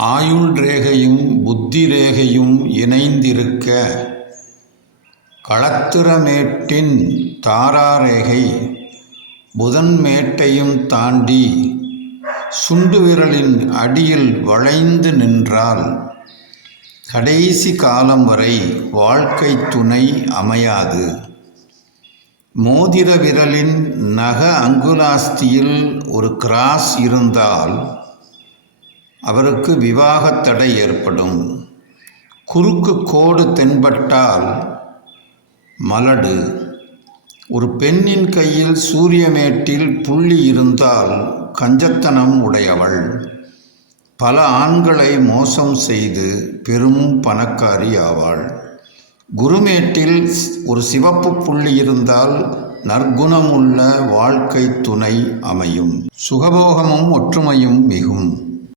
ஆயுள் ரேகையும் புத்தி ரேகையும் இணைந்திருக்க களத்திரமேட்டின் தாராரேகை புதன் மேட்டையும் தாண்டி சுண்டு விரலின் அடியில் வளைந்து நின்றால் கடைசி காலம் வரை வாழ்க்கை துணை அமையாது. மோதிர விரலின் நக அங்குலாஸ்தியில் ஒரு கிராஸ் இருந்தால் அவருக்கு விவாகத் தடை ஏற்படும். குறுக்கு கோடு தென்பட்டால் மலடு. ஒரு பெண்ணின் கையில் சூரியமேட்டில் புள்ளி இருந்தால் கஞ்சத்தனம் உடையவள். பல ஆண்களை மோசம் செய்து பெரும் பணக்காரி ஆவாள். குருமேட்டில் ஒரு சிவப்பு புள்ளி இருந்தால் நற்குணமுள்ள வாழ்க்கை துணை அமையும். சுகபோகமும் ஒற்றுமையும் மிகும்.